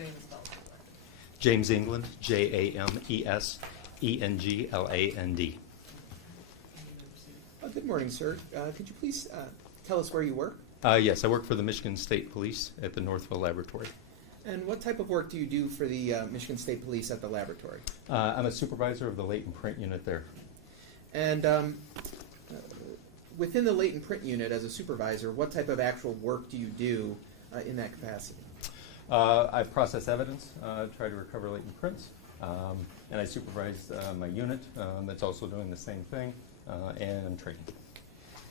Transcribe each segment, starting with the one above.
name is spelled? James England, Jamesengland. Good morning, sir. Could you please tell us where you work? Yes, I work for the Michigan State Police at the Northville Laboratory. And what type of work do you do for the Michigan State Police at the laboratory? I'm a supervisor of the latent print unit there. And within the latent print unit as a supervisor, what type of actual work do you do in that capacity? I process evidence, try to recover latent prints, and I supervise my unit that's also doing the same thing, and I'm training.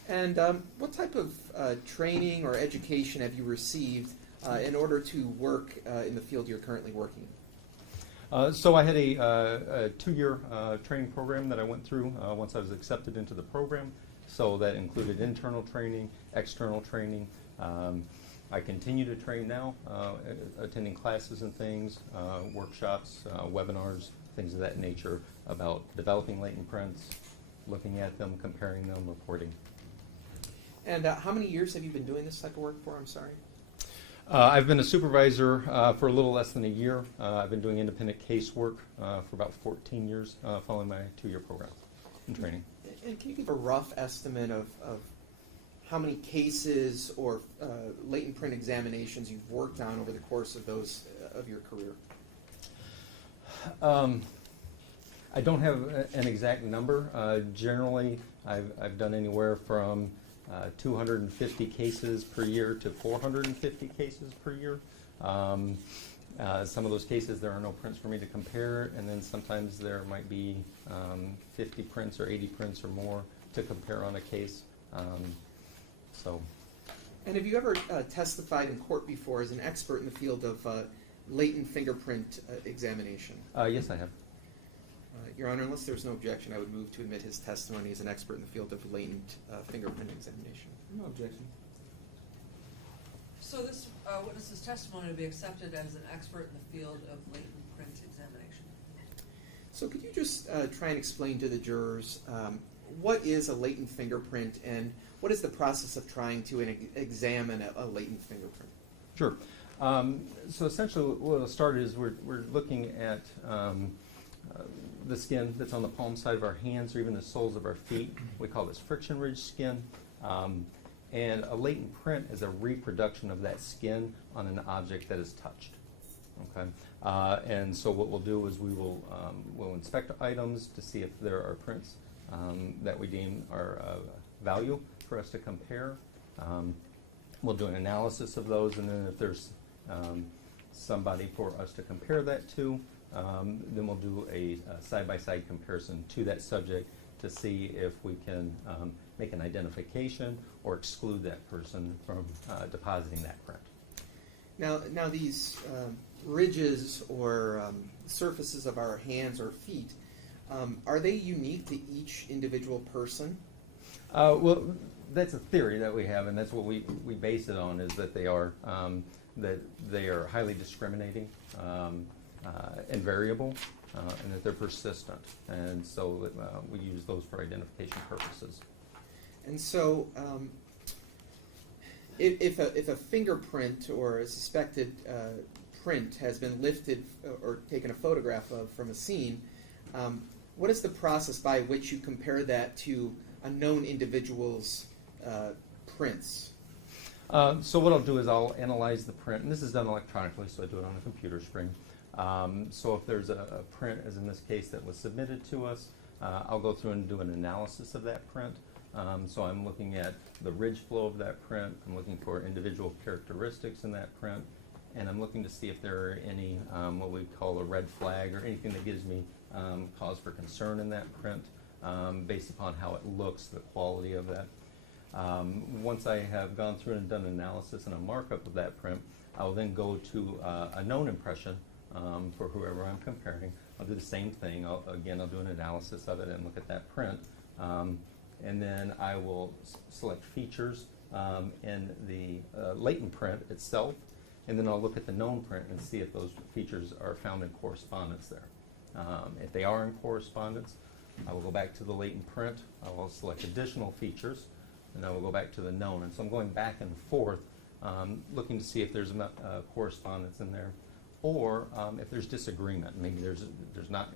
And what type of training or education have you received in order to work in the field you're currently working in? So I had a 2-year training program that I went through once I was accepted into the program. So that included internal training, external training. I continue to train now, attending classes and things, workshops, webinars, things of that nature about developing latent prints, looking at them, comparing them, reporting. And how many years have you been doing this type of work for? I'm sorry. I've been a supervisor for a little less than a year. I've been doing independent casework for about 14 years following my 2-year program in training. And can you give a rough estimate of how many cases or latent print examinations you've worked on over the course of those of your career? I don't have an exact number. Generally, I've done anywhere from 250 cases per year to 450 cases per year. Some of those cases there are no prints for me to compare, and then sometimes there might be 50 prints or 80 prints or more to compare on a case. And have you ever testified in court before as an expert in the field of latent fingerprint examination? Yes, I have. Your Honor, unless there's no objection, I would move to admit his testimony as an expert in the field of latent fingerprint examination. No objection. So this witness's testimony to be accepted as an expert in the field of latent print examination. So could you just try and explain to the jurors what is a latent fingerprint and what is the process of trying to examine a latent fingerprint? Sure. So essentially what it'll start is we're looking at the skin that's on the palm side of our hands or even the soles of our feet. We call this friction ridge skin. And a latent print is a reproduction of that skin on an object that is touched. Okay. And so what we'll do is we'll inspect items to see if there are prints that we deem are of value for us to compare. We'll do an analysis of those, and then if there's somebody for us to compare that to, then we'll do a side-by-side comparison to that subject to see if we can make an identification or exclude that person from depositing that print. Now these ridges or surfaces of our hands or feet, are they unique to each individual person? Well, that's a theory that we have, and that's what we base it on, is that they are highly discriminating and variable, and that they're persistent, and so we use those for identification purposes. And so, if a fingerprint or a suspected print has been lifted or taken a photograph of from a scene, what is the process by which you compare that to a known individual's prints? So what I'll do is I'll analyze the print, and this is done electronically, so I do it on a computer screen. So if there's a print, as in this case, that was submitted to us, I'll go through and do an analysis of that print. So I'm looking at the ridge flow of that print, I'm looking for individual characteristics in that print, and I'm looking to see if there are any what we call a red flag or anything that gives me cause for concern in that print based upon how it looks, the quality of that. Once I have gone through and done an analysis and a markup of that print, I'll then go to a known impression for whoever I'm comparing. I'll do the same thing. I'll do an analysis of it and look at that print. And then I will select features in the latent print itself, and then I'll look at the known print and see if those features are found in correspondence there. If they are in correspondence, I will go back to the latent print, I will select additional features, and I will go back to the known. And so I'm going back and forth looking to see if there's correspondence in there. or if there's disagreement, maybe there's not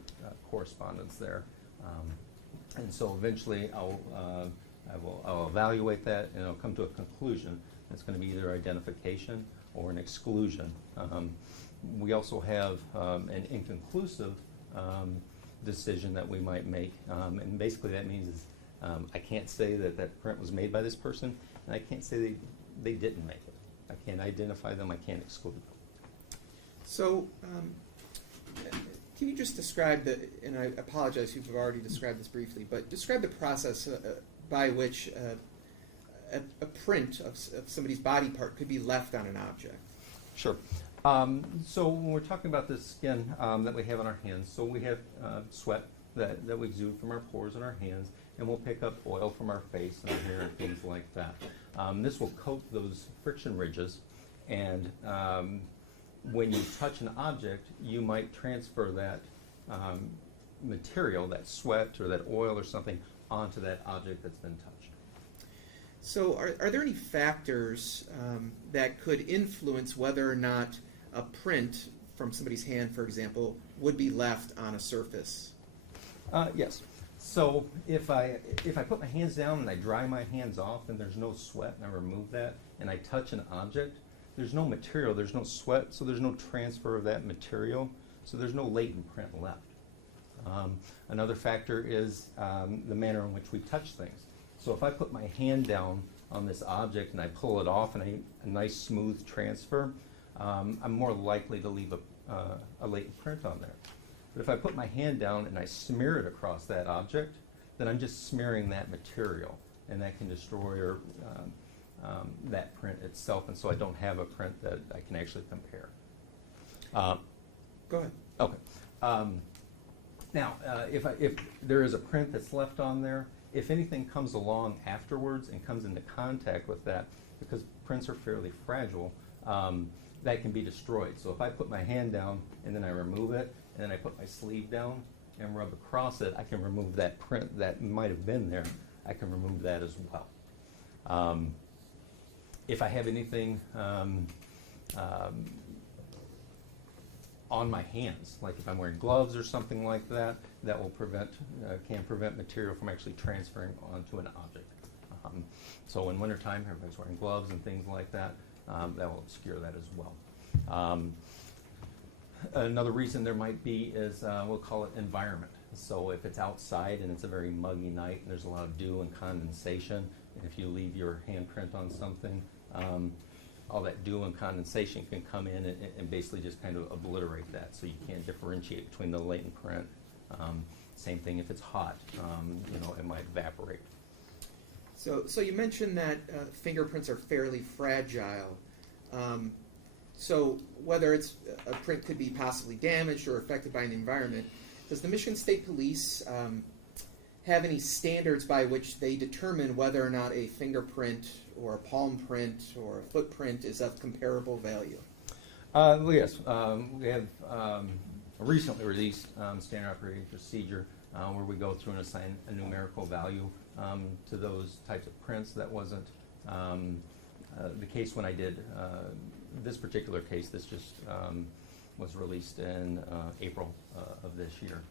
correspondence there. And so eventually I'll evaluate that, and I'll come to a conclusion. It's going to be either identification or an exclusion. We also have an inconclusive decision that we might make, and basically that means is I can't say that that print was made by this person, and I can't say they didn't make it. I can't identify them, I can't exclude them. So, can you just describe and I apologize if you've already described this briefly, but describe the process by which a print of somebody's body part could be left on an object? Sure. So when we're talking about the skin that we have on our hands, so we have sweat that we exude from our pores in our hands, and we'll pick up oil from our face and our hair and things like that. This will coat those friction ridges, and when you touch an object, you might transfer that material, that sweat or that oil or something, onto that object that's been touched. So are there any factors that could influence whether or not a print from somebody's hand, for example, would be left on a surface? Yes. So if I put my hands down and I dry my hands off and there's no sweat and I remove that and I touch an object, there's no material, there's no sweat, so there's no transfer of that material, so there's no latent print left. Another factor is the manner in which we touch things. So if I put my hand down on this object and I pull it off and a nice smooth transfer, I'm more likely to leave a latent print on there. But if I put my hand down and I smear it across that object, then I'm just smearing that material, and that can destroy that print itself, and so I don't have a print that I can actually compare. Go ahead. Okay. Now, if there is a print that's left on there, if anything comes along afterwards and comes into contact with that, because prints are fairly fragile, that can be destroyed. So if I put my hand down and then I remove it, and then I put my sleeve down and rub across it, I can remove that print that might have been there. I can remove that as well. If I have anything on my hands, like if I'm wearing gloves or something like that, that will can prevent material from actually transferring onto an object. So in wintertime, everybody's wearing gloves and things like that. That will obscure that as well. Another reason there might be is we'll call it environment. So if it's outside and it's a very muggy night and there's a lot of dew and condensation, and if you leave your handprint on something, all that dew and condensation can come in and basically just kind of obliterate that, so you can't differentiate between the latent print. Same thing if it's hot, it might evaporate. So you mentioned that fingerprints are fairly fragile. So whether a print could be possibly damaged or affected by the environment, does the Michigan State Police have any standards by which they determine whether or not a fingerprint or a palm print or a footprint is of comparable value? Yes, we have a recently released standard operating procedure where we go through and assign a numerical value to those types of prints. That wasn't the case when I did this particular case. This just was released in April of this year.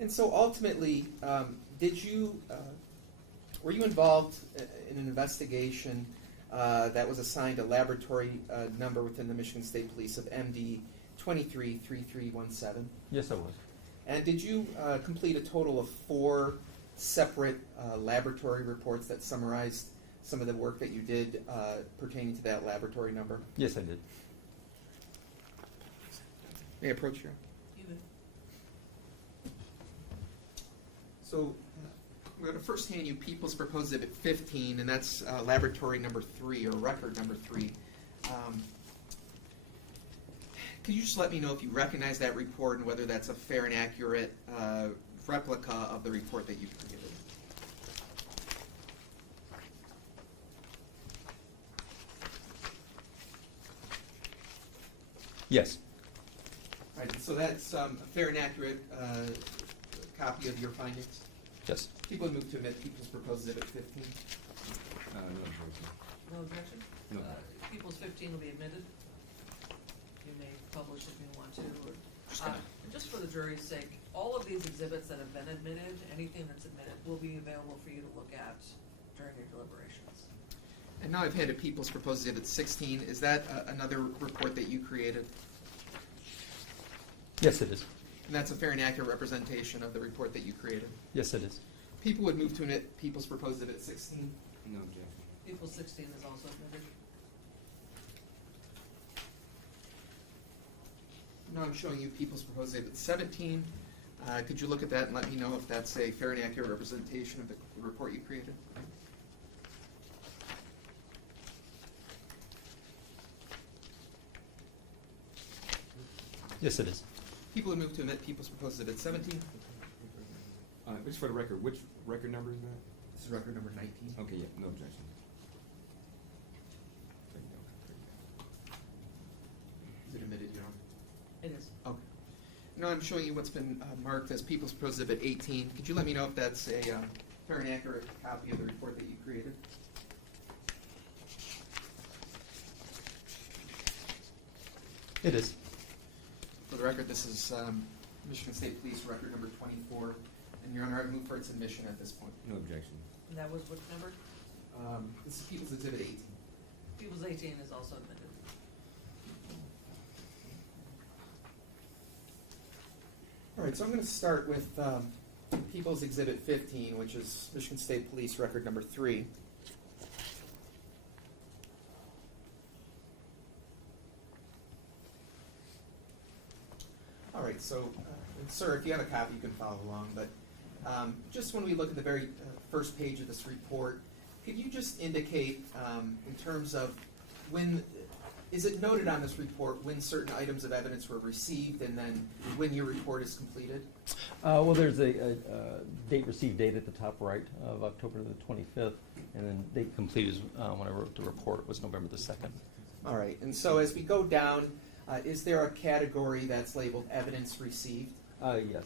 And so ultimately, were you involved in an investigation that was assigned a laboratory number within the Michigan State Police of MD 233317? Yes, I was. And did you complete a total of 4 separate laboratory reports that summarized some of the work that you did pertaining to that laboratory number? Yes, I did. May I approach you? You would. So I'm going to first hand you People's Proposed Exhibit 15, and that's laboratory number 3, or record number 3. Could you just let me know if you recognize that report and whether that's a fair and accurate replica of the report that you've created? Yes. All right, so that's a fair and accurate copy of your findings? Yes. People move to admit People's Proposed Exhibit 15. No objection? No. People's 15 will be admitted. publish if you want to, or, Just gonna- just for the jury's sake, all of these exhibits that have been admitted, anything that's admitted, will be available for you to look at during your deliberations. And now I've handed People's Proposed Exhibit 16. Is that another report that you created? Yes, it is. And that's a fair and accurate representation of the report that you created. Yes, it is. People would move to admit People's Proposed Exhibit 16. No objection. People 16 is also admitted. Now I'm showing you People's Proposed Exhibit 17. Could you look at that and let me know if that's a fair and accurate representation of the report you created? Yes, it is. People would move to admit People's Proposed Exhibit 17. Just for the record, which record number is that? This is record number 19. Okay, yeah, no objection. Is it admitted, Your Honor? It is. Okay. Now I'm showing you what's been marked as People's Proposed Exhibit 18. Could you let me know if that's a fair and accurate copy of the report that you created? It is. For the record, this is Michigan State Police record number 24. And Your Honor, I move for its admission at this point. No objection. And that was which number? This is People's Exhibit 18. People's 18 is also admitted. All right, so I'm going to start with People's Exhibit 15, which is Michigan State Police record number 3. All right, so, and sir, if you have a copy, you can follow along, but just when we look at the very first page of this report, could you just indicate in terms of when, is it noted on this report when certain items of evidence were received and then when your report is completed? Well, there's a date received date at the top right of October the 25th, and then date complete is when I wrote the report was November the 2nd. All right, and so as we go down, is there a category that's labeled evidence received? Yes.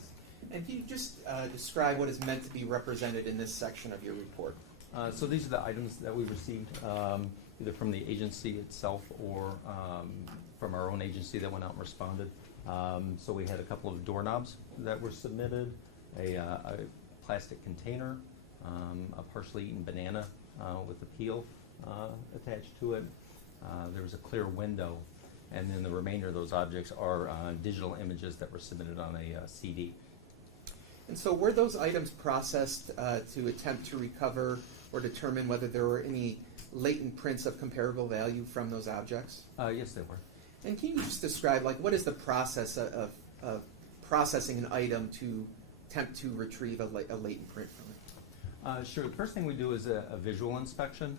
And can you just describe what is meant to be represented in this section of your report? So these are the items that we received, either from the agency itself or from our own agency that went out and responded. So we had a couple of doorknobs that were submitted, a plastic container, a partially eaten banana with a peel attached to it. There was a clear window, and then the remainder of those objects are digital images that were submitted on a CD. And so were those items processed to attempt to recover or determine whether there were any latent prints of comparable value from those objects? Yes, they were. And can you just describe, like, what is the process of processing an item to attempt to retrieve a latent print from it? Sure. The first thing we do is a visual inspection.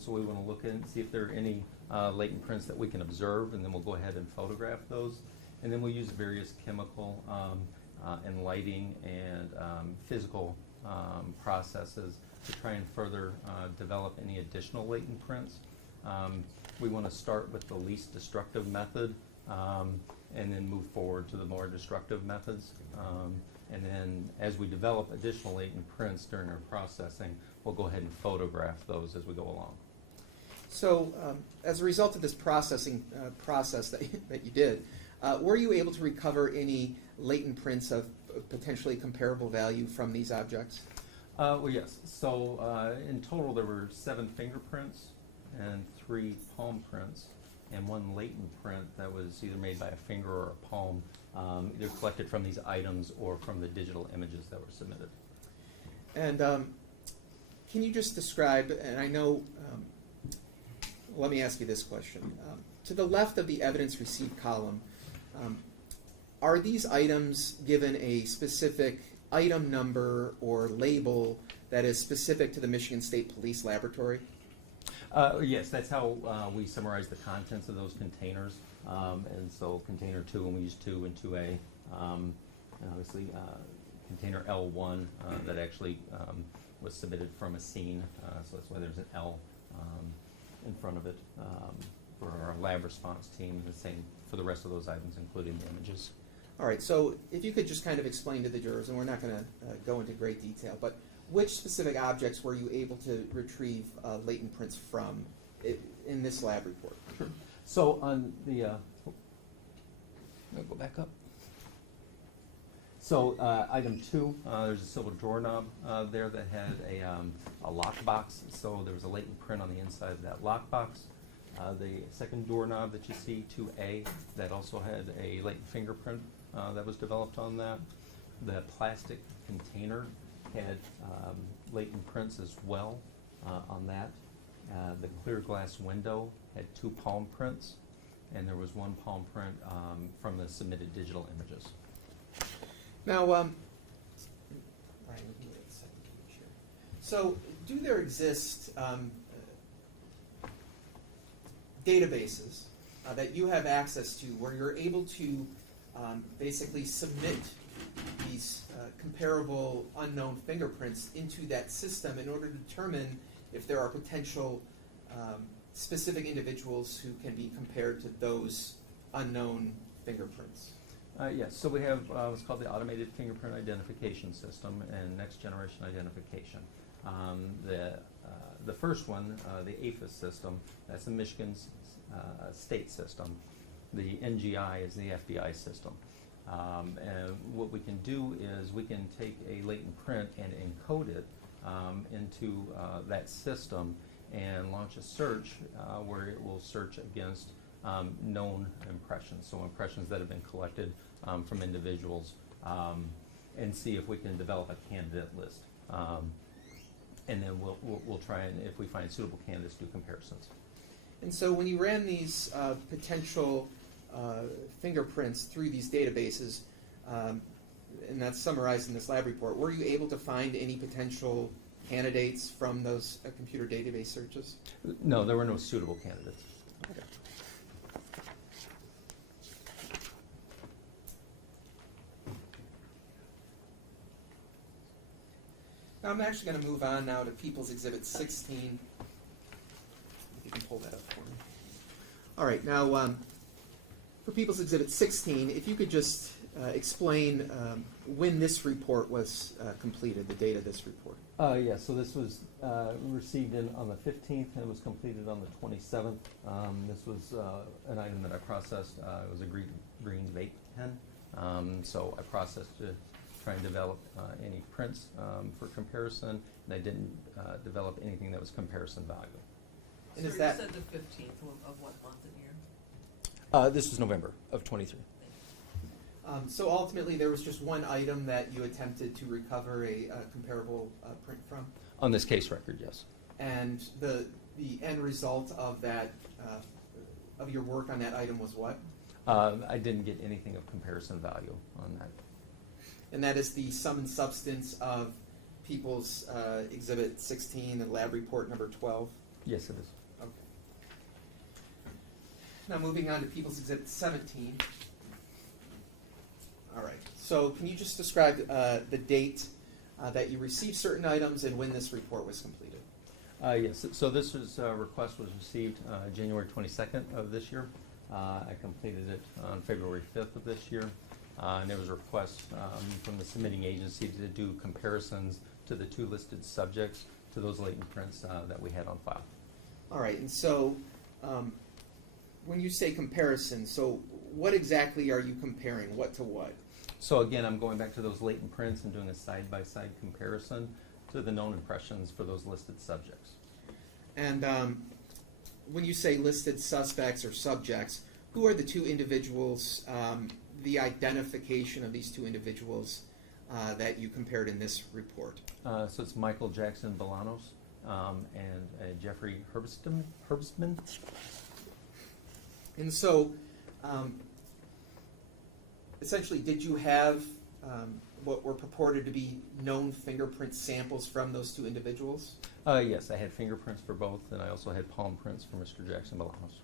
So we want to look in and see if there are any latent prints that we can observe, and then we'll go ahead and photograph those. And then we'll use various chemical and lighting and physical processes to try and further develop any additional latent prints. We want to start with the least destructive method and then move forward to the more destructive methods. And then as we develop additional latent prints during our processing, we'll go ahead and photograph those as we go along. So as a result of this processing process that you did, were you able to recover any latent prints of potentially comparable value from these objects? Well, yes. So in total, there were 7 fingerprints and 3 palm prints, and 1 latent print that was either made by a finger or a palm, either collected from these items or from the digital images that were submitted. And can you just describe, and I know, let me ask you this question. To the left of the evidence received column, are these items given a specific item number or label that is specific to the Michigan State Police Laboratory? Yes, that's how we summarize the contents of those containers. And so container 2, and we use 2 and 2A. And obviously container L1 that actually was submitted from a scene. So that's why there's an L in front of it for our lab response team. The same for the rest of those items, including the images. All right, so if you could just kind of explain to the jurors, and we're not going to go into great detail, but which specific objects were you able to retrieve latent prints from in this lab report? Sure. So on the I'll go back up. So item 2, there's a silver doorknob there that had a lockbox. So there was a latent print on the inside of that lockbox. The second doorknob that you see, 2A, that also had a latent fingerprint that was developed on that. The plastic container had latent prints as well on that. The clear glass window had 2 palm prints, and there was 1 palm print from the submitted digital images. Now, Brian, we can get the second page here. So, do there exist databases that you have access to where you're able to basically submit these comparable unknown fingerprints into that system in order to determine if there are potential specific individuals who can be compared to those unknown fingerprints? Yes, so we have what's called the Automated Fingerprint Identification System and Next Generation Identification. The first one, the APHIS system, that's the Michigan's state system. The NGI is the FBI system. And what we can do is we can take a latent print and encode it into that system and launch a search where it will search against known impressions, so impressions that have been collected from individuals, and see if we can develop a candidate list. And then we'll try and, if we find suitable candidates, do comparisons. And so when you ran these potential fingerprints through these databases, and that's summarized in this lab report, were you able to find any potential candidates from those computer database searches? No, there were no suitable candidates. Okay. Now I'm actually going to move on now to People's Exhibit 16. If you can pull that up for me. All right, now for People's Exhibit 16, if you could just explain when this report was completed, the date of this report. Yes, so this was received on the 15th and it was completed on the 27th. This was an item that I processed. It was a green vape pen. So I processed to try and develop any prints for comparison, and I didn't develop anything that was comparison value. And So is you that- said the 15th of what month and year? This was November of 23. So ultimately, there was just one item that you attempted to recover a comparable print from, On this case record, yes. and the end result of that of your work on that item was what? I didn't get anything of comparison value on that. And that is the sum and substance of People's Exhibit 16 and Lab Report number 12. Yes, it is. Okay. Now moving on to People's Exhibit 17. All right. So can you just describe the date that you received certain items and when this report was completed? Yes, so this request was received January 22nd of this year. I completed it on February 5th of this year. And there was a request from the submitting agency to do comparisons to the 2 listed subjects to those latent prints that we had on file. All right. And so when you say comparison, so what exactly are you comparing? What to what? So again, I'm going back to those latent prints and doing a side-by-side comparison to the known impressions for those listed subjects. And when you say listed suspects or subjects, who are the 2 individuals, the identification of these 2 individuals that you compared in this report? So it's Michael Jackson-Bolanos and Jeffrey Herbstman. And so, essentially, did you have what were purported to be known fingerprint samples from those 2 individuals? Yes, I had fingerprints for both, and I also had palm prints for Mr. Jackson-Bolanos.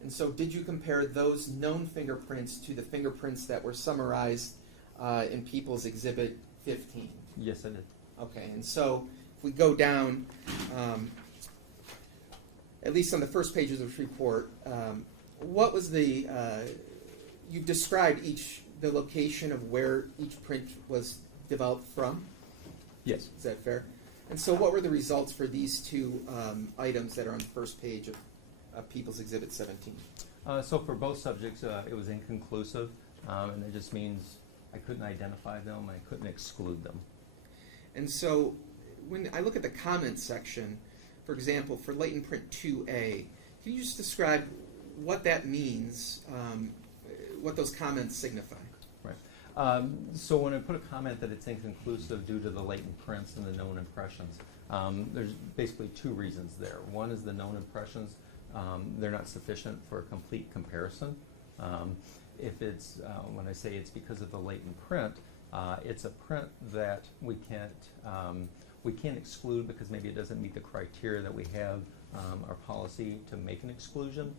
And so did you compare those known fingerprints to the fingerprints that were summarized in People's Exhibit 15? Yes, I did. Okay, and so if we go down, at least on the first page of this report, what was the, you've described the location of where each print was developed from? Yes. Is that fair? And so what were the results for these 2 items that are on the first page of People's Exhibit 17? So for both subjects, it was inconclusive. and it just means I couldn't identify them, I couldn't exclude them. And so when I look at the comments section, for example, for latent print 2A, can you just describe what that means, what those comments signify? Right. So when I put a comment that it's inconclusive due to the latent prints and the known impressions, there's basically two reasons there. One is the known impressions, they're not sufficient for a complete comparison. If it's, when I say it's because of the latent print, it's a print that we can't exclude because maybe it doesn't meet the criteria that we have our policy to make an exclusion.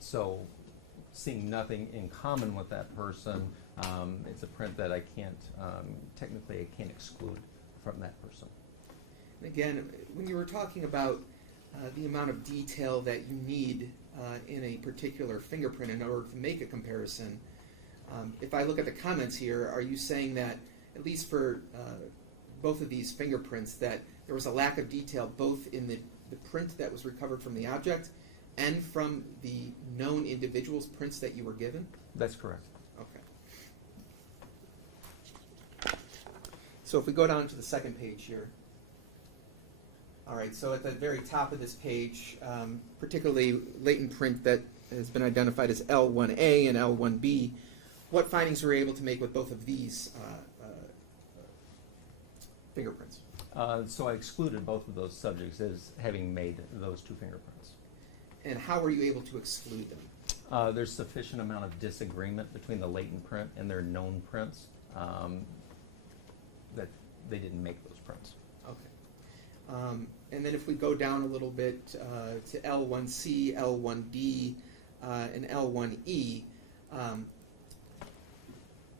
So seeing nothing in common with that person, it's a print that I can't, technically I can't exclude from that person. And again, when you were talking about the amount of detail that you need in a particular fingerprint in order to make a comparison, if I look at the comments here, are you saying that, at least for both of these fingerprints, that there was a lack of detail both in the print that was recovered from the object and from the known individual's prints that you were given? That's correct. Okay. So if we go down to the second page here. All right, so at the very top of this page, particularly latent print that has been identified as L1A and L1B, what findings were you able to make with both of these fingerprints? So I excluded both of those subjects as having made those two fingerprints. And how were you able to exclude them? There's sufficient amount of disagreement between the latent print and their known prints that they didn't make those prints. Okay. And then if we go down a little bit to L1C, L1D, and L1E,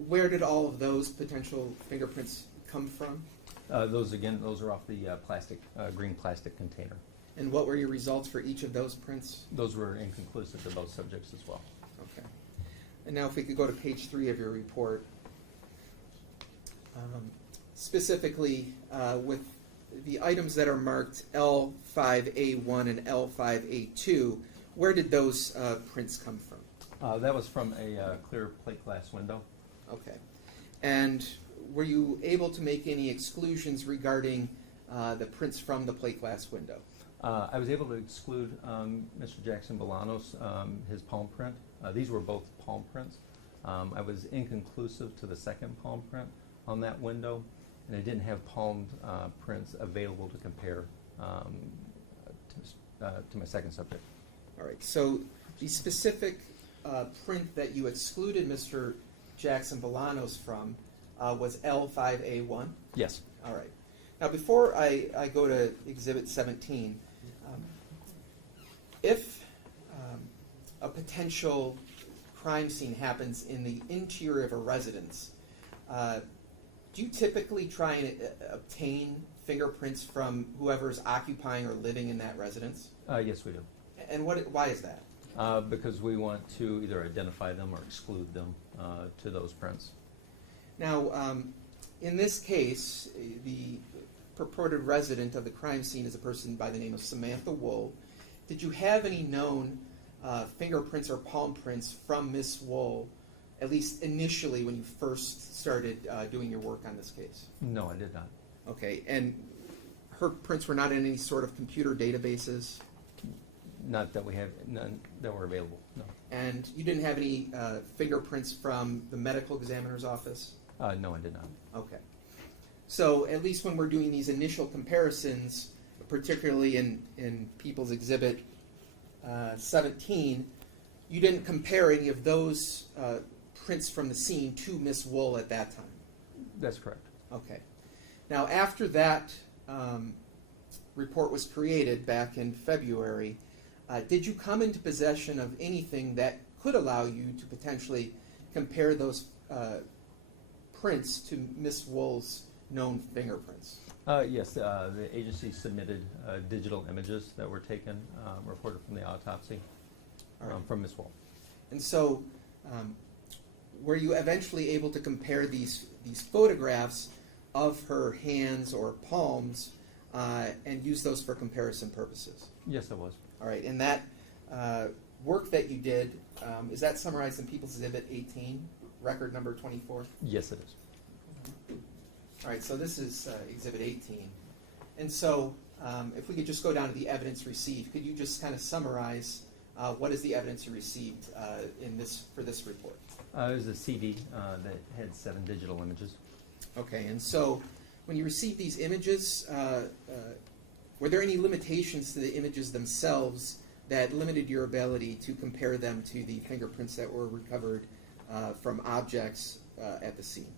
where did all of those potential fingerprints come from? Those are off the green plastic container. And what were your results for each of those prints? Those were inconclusive to both subjects as well. Okay. And now if we could go to page 3 of your report, specifically with the items that are marked L5A1 and L5A2, where did those prints come from? That was from a clear plate glass window. Okay. And were you able to make any exclusions regarding the prints from the plate glass window? I was able to exclude Mr. Jackson-Bolanos, his palm print. These were both palm prints. I was inconclusive to the second palm print on that window, and I didn't have palmed prints available to compare to my second subject. All right, so the specific print that you excluded Mr. Jackson-Bolanos from was L5A1? Yes. All right. Now, before I go to Exhibit 17, if a potential crime scene happens in the interior of a residence, do you typically try and obtain fingerprints from whoever's occupying or living in that residence? Yes, we do. And why is that? Because we want to either identify them or exclude them to those prints. Now, in this case, the purported resident of the crime scene is a person by the name of Samantha Woll. Did you have any known fingerprints or palm prints from Miss Woll, at least initially when you first started doing your work on this case? No, I did not. Okay, and her prints were not in any sort of computer databases? Not that we have, none that were available, no. And you didn't have any fingerprints from the medical examiner's office? No, I did not. Okay. So at least when we're doing these initial comparisons, particularly in People's Exhibit 17, you didn't compare any of those prints from the scene to Miss Woll at that time? That's correct. Okay. Now after that report was created back in February, did you come into possession of anything that could allow you to potentially compare those prints to Miss Woll's known fingerprints? Yes, the agency submitted digital images that were taken, reported from the autopsy from Miss Woll. And so, were you eventually able to compare these photographs of her hands or palms and use those for comparison purposes? Yes, I was. All right, and that work that you did, is that summarized in People's Exhibit 18, record number 24? Yes, it is. All right, so this is Exhibit 18. And so if we could just go down to the evidence received, could you just kind of summarize what is the evidence you received for this report? It was a CD that had 7 digital images. Okay, and so when you received these images, were there any limitations to the images themselves that limited your ability to compare them to the fingerprints that were recovered from objects at the scene?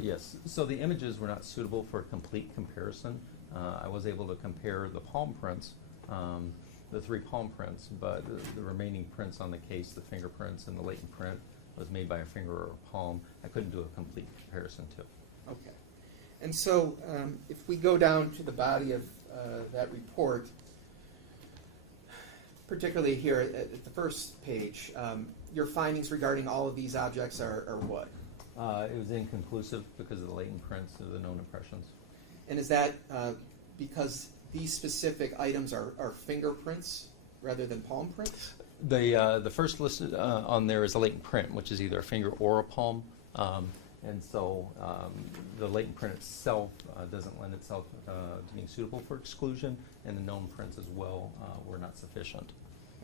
Yes. So the images were not suitable for a complete comparison. I was able to compare the palm prints, the 3 palm prints, but the remaining prints on the case, the fingerprints and the latent print, was made by a finger or a palm. I couldn't do a complete comparison to. Okay. And so if we go down to the body of that report, particularly here at the first page, your findings regarding all of these objects are what? It was inconclusive because of the latent prints of the known impressions. And is that because these specific items are fingerprints rather than palm prints? The first listed on there is a latent print, which is either a finger or a palm. And so the latent print itself doesn't lend itself to being suitable for exclusion, and the known prints as well were not sufficient.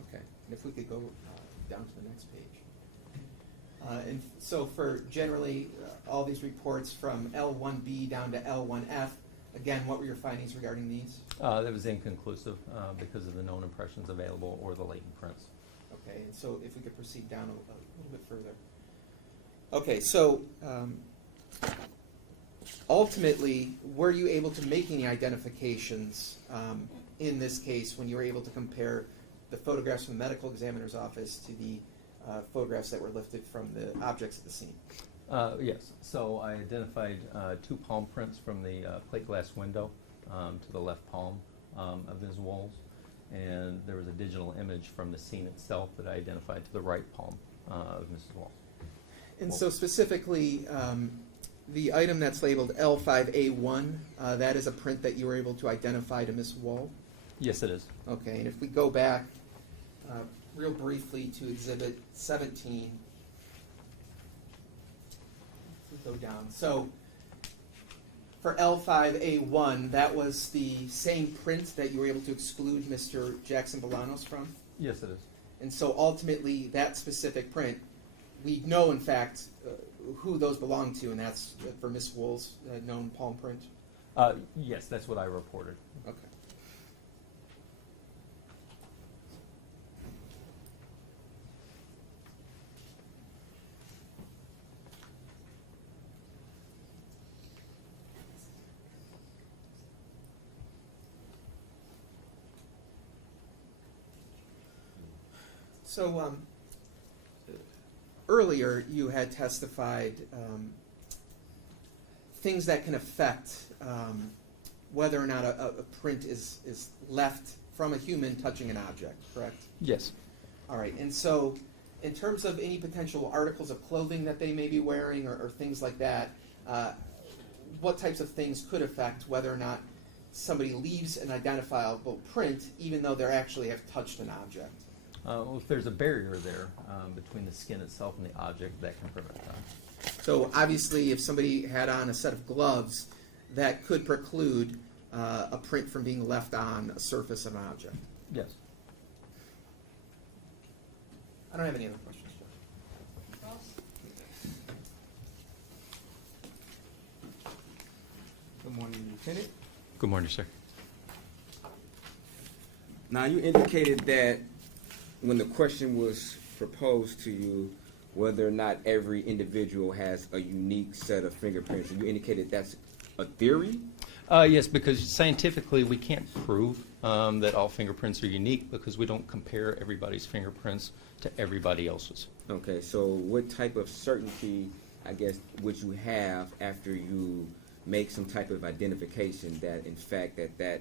Okay. And if we could go down to the next page. And so for generally all these reports from L1B down to L1F, again, what were your findings regarding these? That was inconclusive because of the known impressions available or the latent prints. Okay, and so if we could proceed down a little bit further. Okay, so ultimately, were you able to make any identifications in this case when you were able to compare the photographs from the medical examiner's office to the photographs that were lifted from the objects at the scene? Yes. So I identified 2 palm prints from the plate glass window to the left palm of Ms. Woll's, and there was a digital image from the scene itself that I identified to the right palm of Mrs. Woll. And so specifically, the item that's labeled L5A1, that is a print that you were able to identify to Ms. Woll? Yes, it is. Okay, and if we go back real briefly to Exhibit 17, we go down. So for L5A1, that was the same print that you were able to exclude Mr. Jackson-Bolanos from? Yes, it is. And so ultimately, that specific print, we know, in fact, who those belong to, and that's for Ms. Woll's known palm print? Yes, that's what I reported. Okay. So earlier you had testified things that can affect whether or not a print is left from a human touching an object, correct? Yes. All right, and so in terms of any potential articles of clothing that they may be wearing or things like that, what types of things could affect whether or not somebody leaves an identifiable print even though they actually have touched an object? Well, if there's a barrier there between the skin itself and the object, that can prevent that. So obviously if somebody had on a set of gloves, that could preclude a print from being left on a surface of an object. Yes. I don't have any other questions. Good morning, Lieutenant. Good morning, sir. Now, you indicated that when the question was proposed to you, whether or not every individual has a unique set of fingerprints, and you indicated that's a theory? Yes, because scientifically we can't prove that all fingerprints are unique because we don't compare everybody's fingerprints to everybody else's. Okay, so what type of certainty, I guess, would you have after you make some type of identification that, in fact, that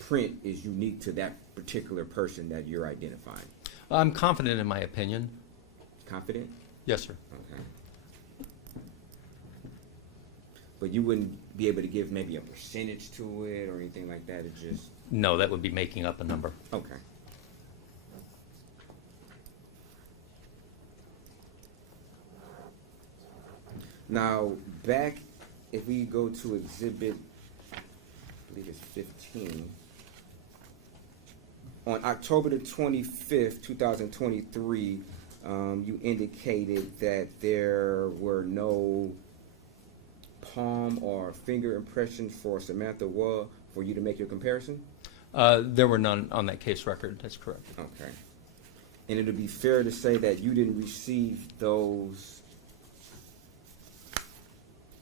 print is unique to that particular person that you're identifying? I'm confident in my opinion. Confident? Yes, sir. Okay. But you wouldn't be able to give maybe a percentage to it or anything like that? It just... No, that would be making up a number. Okay. Now, back, if we go to exhibit, I believe it's 15, on October the 25th, 2023, you indicated that there were no palm or finger impressions for Samantha Woll for you to make your comparison? There were none on that case record. That's correct. Okay. And it would be fair to say that you didn't receive those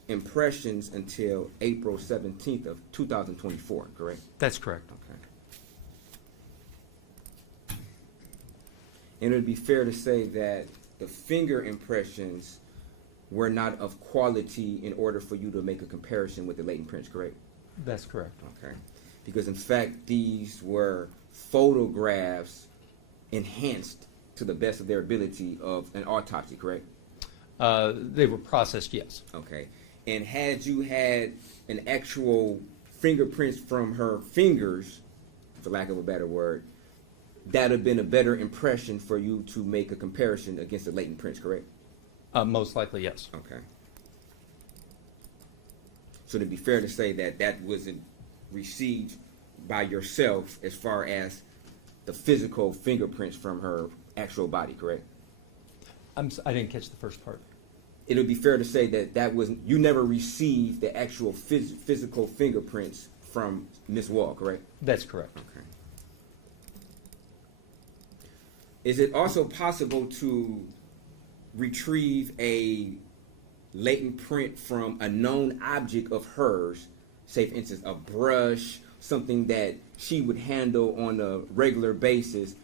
impressions until April 17th of 2024, correct? That's correct. Okay. And it would be fair to say that the finger impressions were not of quality in order for you to make a comparison with the latent prints, correct? That's correct. Okay. Because in fact, these were photographs enhanced to the best of their ability of an autopsy, correct? They were processed, yes. Okay. And had you had an actual fingerprints from her fingers, for lack of a better word, that would have been a better impression for you to make a comparison against the latent prints, correct? Most likely, yes. Okay. So it'd be fair to say that that wasn't received by yourself as far as the physical fingerprints from her actual body, correct? I didn't catch the first part. It would be fair to say that that wasn't, you never received the actual physical fingerprints from Miss Woll, correct? That's correct. Okay. Is it also possible to retrieve a latent print from a known object of hers, say for instance a brush, something that she would handle on a regular basis,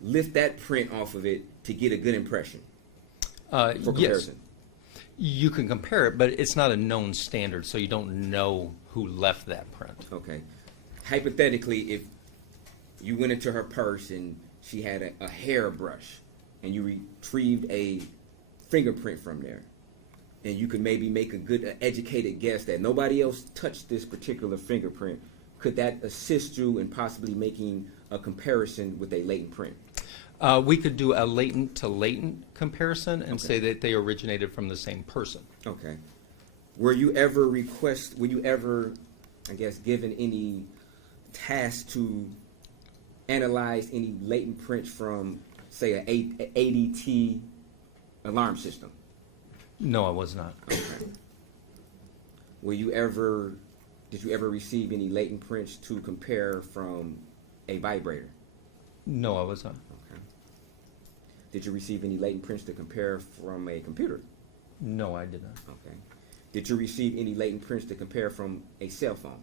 lift that print off of it to get a good impression for comparison? Yes. You can compare it, but it's not a known standard, so you don't know who left that print. Okay. Hypothetically, if you went into her purse and she had a hairbrush and you retrieved a fingerprint from there, and you could maybe make a good educated guess that nobody else touched this particular fingerprint, could that assist you in possibly making a comparison with a latent print? We could do a latent to latent comparison and Okay. say that they originated from the same person. Okay. Were you ever, I guess, given any task to analyze any latent prints from, say, a ADT alarm system? No, I was not. Okay. Did you ever receive any latent prints to compare from a vibrator? No, I was not. Okay. Did you receive any latent prints to compare from a computer? No, I did not. Okay. Did you receive any latent prints to compare from a cell phone?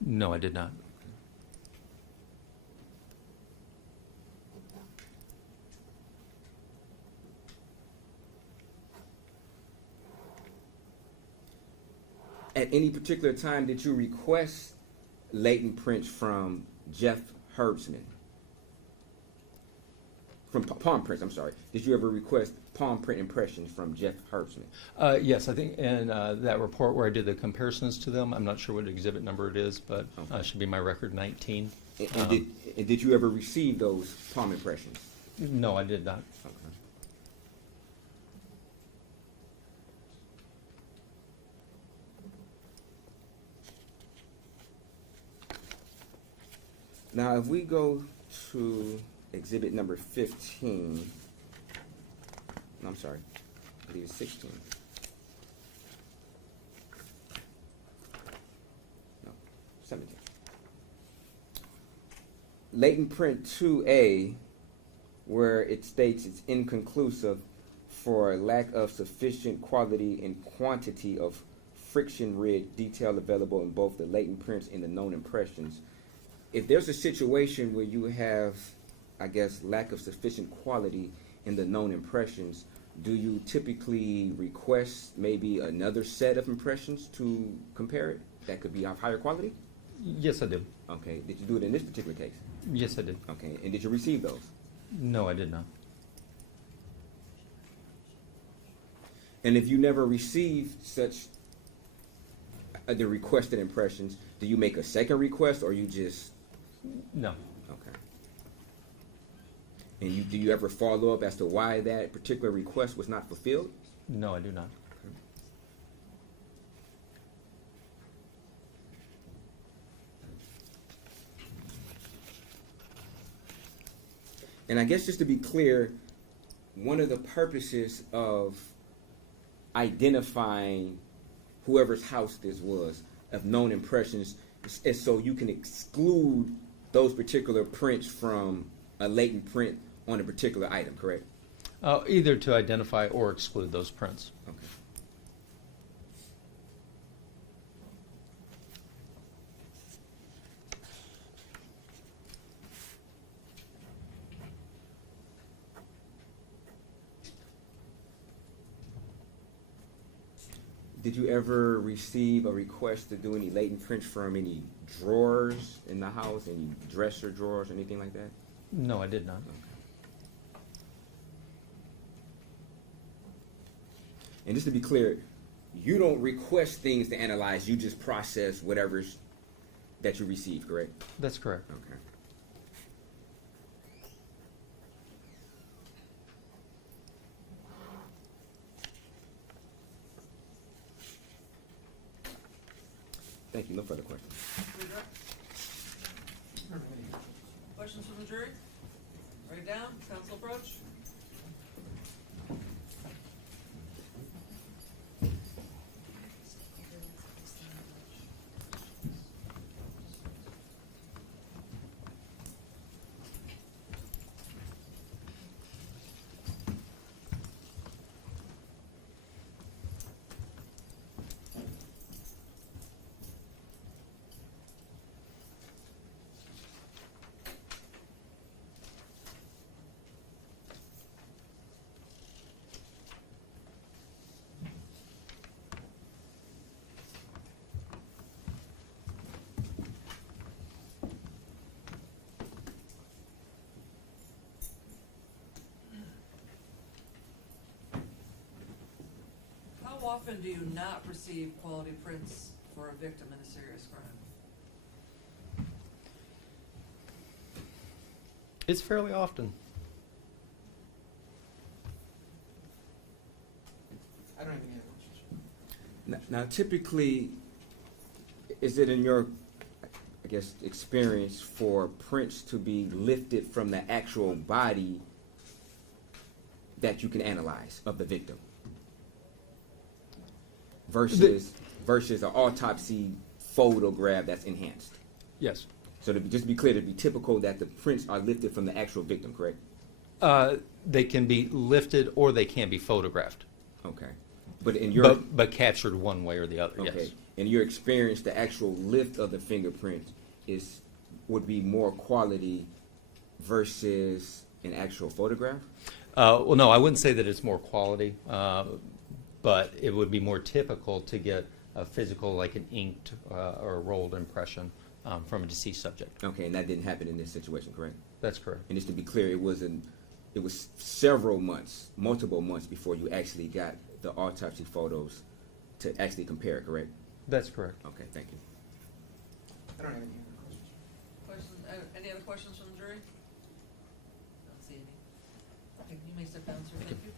No, I did not. At any particular time, did you request latent prints from Jeff Herbstman? From palm prints, I'm sorry. Did you ever request palm print impressions from Jeff Herbstman? Yes, I think in that report where I did the comparisons to them, I'm not sure what exhibit number it is, but Okay. should be my record 19. And did you ever receive those palm impressions? No, I did not. Okay. Now, if we go to exhibit number 15, no, I'm sorry, I believe it's 16. No, 17. Latent print 2A, where it states it's inconclusive for lack of sufficient quality and quantity of friction rid detail available in both the latent prints and the known impressions. If there's a situation where you have, I guess, lack of sufficient quality in the known impressions, do you typically request maybe another set of impressions to compare it that could be of higher quality? Yes, I did. Okay. Did you do it in this particular case? Yes, I did. Okay. And did you receive those? No, I did not. And if you never received such the requested impressions, do you make a second request or you just... No. Okay. And do you ever follow up as to why that particular request was not fulfilled? No, I do not. And I guess just to be clear, one of the purposes of identifying whoever's house this was, of known impressions, is so you can exclude those particular prints from a latent print on a particular item, correct? Either to identify or exclude those prints. Okay. Did you ever receive a request to do any latent prints from any drawers in the house, any dresser drawers, or anything like that? No, I did not. And just to be clear, you don't request things to analyze, you just process whatever's that you receive, correct? That's correct. Okay. Thank you. No further questions. Questions from the jury? Write down, counsel approach. How often do you not receive quality prints for a victim in a serious crime? It's fairly often. I don't even have questions. Now, typically, is it in your, I guess, experience for prints to be lifted from the actual body that you can analyze of the victim versus an autopsy photograph that's enhanced? Yes. So just to be clear, to be typical that the prints are lifted from the actual victim, correct? They can be lifted or they can be photographed, Okay. But in your but captured one way or the other. okay, Yes. in your experience, the actual lift of the fingerprint would be more quality versus an actual photograph? Well, no, I wouldn't say that it's more quality, but it would be more typical to get a physical, like an inked or rolled impression from a deceased subject. Okay, and that didn't happen in this situation, correct? That's correct. And just to be clear, it was several months, multiple months before you actually got the autopsy photos to actually compare, correct? That's correct. Okay, thank you. I don't have any other questions. Any other questions from the jury? Don't see any. Okay, you may step down, sir, thank you.